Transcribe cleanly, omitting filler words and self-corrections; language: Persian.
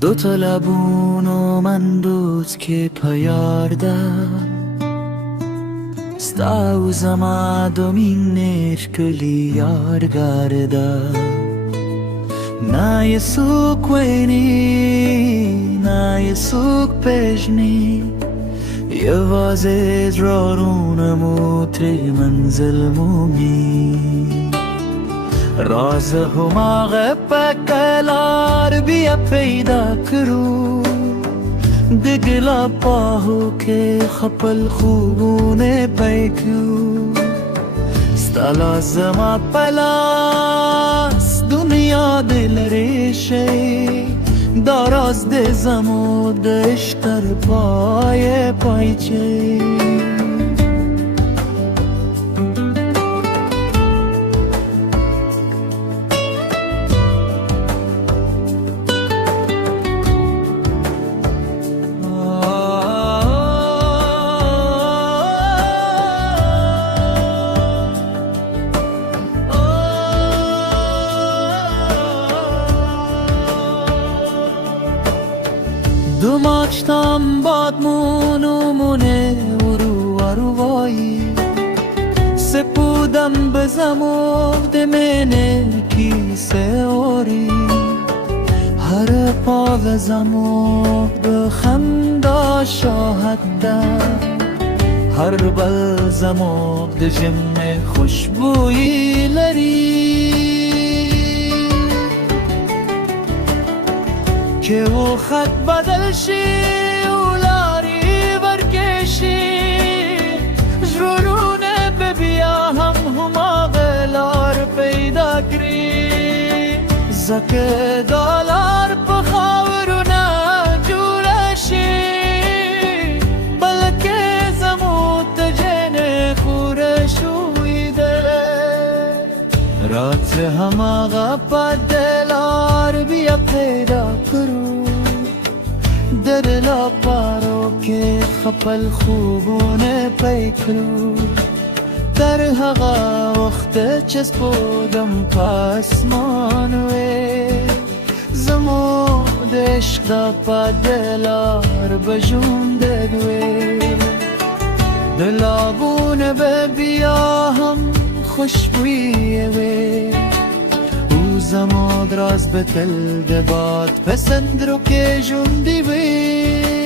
دو تا لبونو من دوت که پایارda Sta uzama dominer këli jargarda Na jesuk vejni, na jesuk pejni Yevazet rarunemu tre manzil mumi Razahuma gepekalar biya peyda kru دگلا پاهو که خپل خوبونه پیکو ستالا زما پلاس دنیا دل ریشه داراز ده زمو دشتر پای پایچه دوماچتم باد مونه ورو اروایی سپودم بزمو دمنه کیسه اوری هر پا وزمو بخمدا شاهد ده هر بل زمو دجم خوشبویی لری که او خط بدل شی و لاری برکشی جرونه ببیا هما غلار پیدا کری زکه دالار پخاورونه جورشی بلکه زموت جن خورشویده رات هما غپا دلار بیا پیدا کرو در لا پارو که خپل خوبونه پیکرو در هغا وقت چسبودم پاسمانوی زمو دشق دا پا دلار بجون دگوی دلابونه ببیا هم خوشبویه وی زما دراز به تل دباد پسند رو که جون دیوی